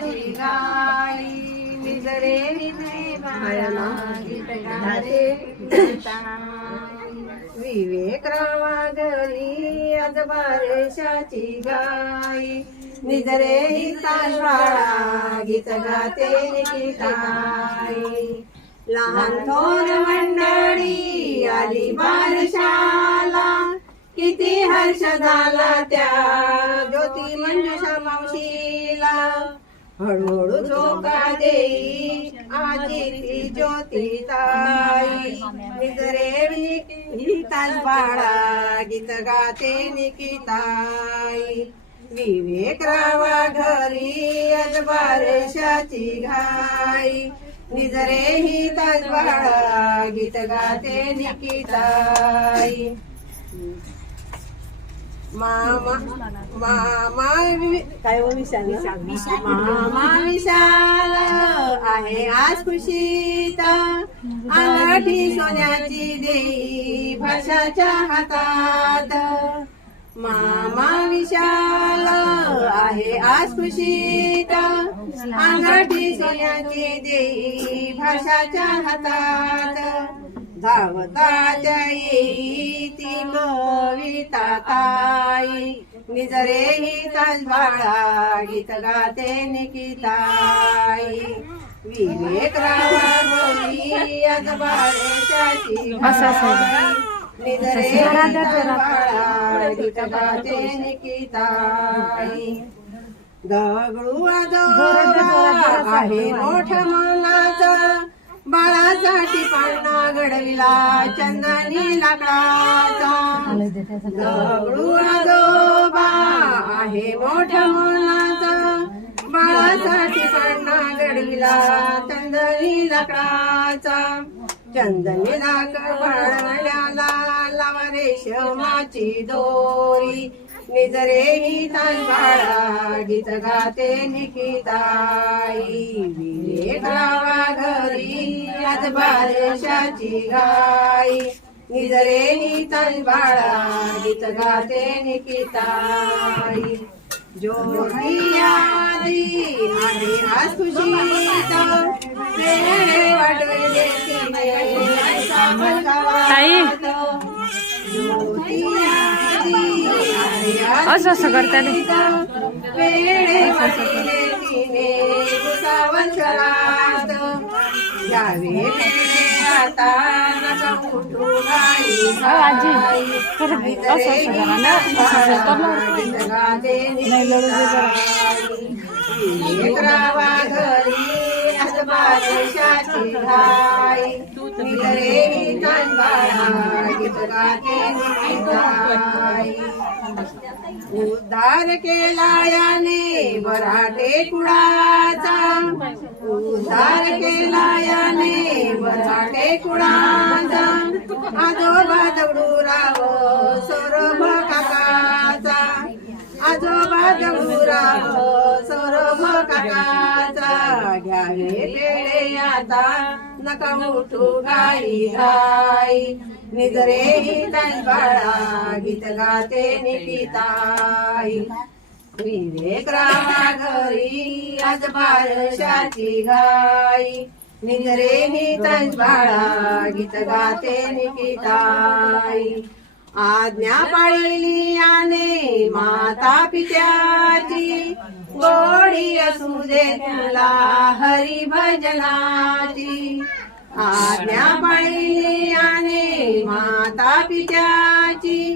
वर्षाची गाई निजरे निजरे बाळा गीत गाते विवेक रावा घरी आज वर्षाची गाई निजरे हिताश बाळा गीत गाते निकिताई लहान थोर मंडळी आली बारशाला किती हर्ष झाला त्या ज्योती मंजुषा मावशीला हळूहळू झोका देई आजी ती ज्योती ताई निजरे हिताश बाळा गीत गाते निकिताई विवेक रावा घरी आज बारशाची घाई निजरे हिताश बाळा गीत गाते निकिताई मामा काय मामा विशाल आहे आज खुशीत अंगठी सोन्याची देई भाषाच्या हातात मामा विशाल आहे आज खुशीत अंगठी सोन्याची देई भाषाच्या हातात धावताच्या येई ती कविता ताई निजरे हिताश बाळा गीत गाते निकिताई विवेक रावा घरी आज बारशाची निजरे हिताश बाळा गीत गाते निकिताई दगडू आजोबा आहे मोठ्या मनाचा बाळासाठी पाळणा घडविला चंदनी लाकडाचा दगडू आजोबा आहे मोठ्या मुलाचा बाळासाठी पाळणा घडविला चंदनी लाकडाचा चंदनी लाक बाळण्याला लावा रेशमाची दोरी निजरे हिताश बाळा गीत गाते निकिताई विवेक रावा घरी आज बारशाची गाई निजरे हिताश बाळा गीत गाते निकिताई ज्योती आली आहे आज खुशीत वेळे वाटले ज्योती असं असं करता वेळे वाटले तिने सावंतरात यावे आता नका उठू गाई रावा घरी आज बारशाची घाई निजरे हिताश बाळा गीत गाते निकिताई उद्धार केला याने वराटे कुळाचा उद्धार केला याने वराटे कुळाचा आजोबा दगडूराव सौरभ काकाचा आजोबा दगडूराव सौरभ काकाचा घ्यावे पेढे आता नका उठू गाई गाई निजरे हिताश बाळा गीत गाते निकिताई विवेक रावा घरी आज बारशाची घाई निजरे हिताश बाळा गीत गाते निकिताई आज्ञा पाळली याने माता पित्याची गोडी असू दे तुला हरी भजनाची आज्ञा पाळली याने माता पित्याची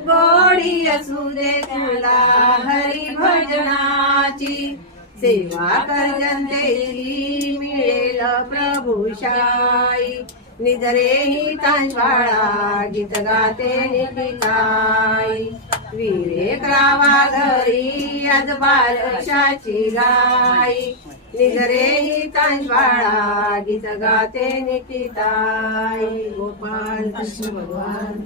गोडी असू दे तुला हरी भजनाची सेवा कर जनतेची मिळेल प्रभुशाई निजरे हिताश बाळा गीत गाते निकिताई विवेक रावा घरी आज बारशाची गाई निजरे हिताश बाळा गीत गाते निकिताई गोपाल कृष्ण भगवान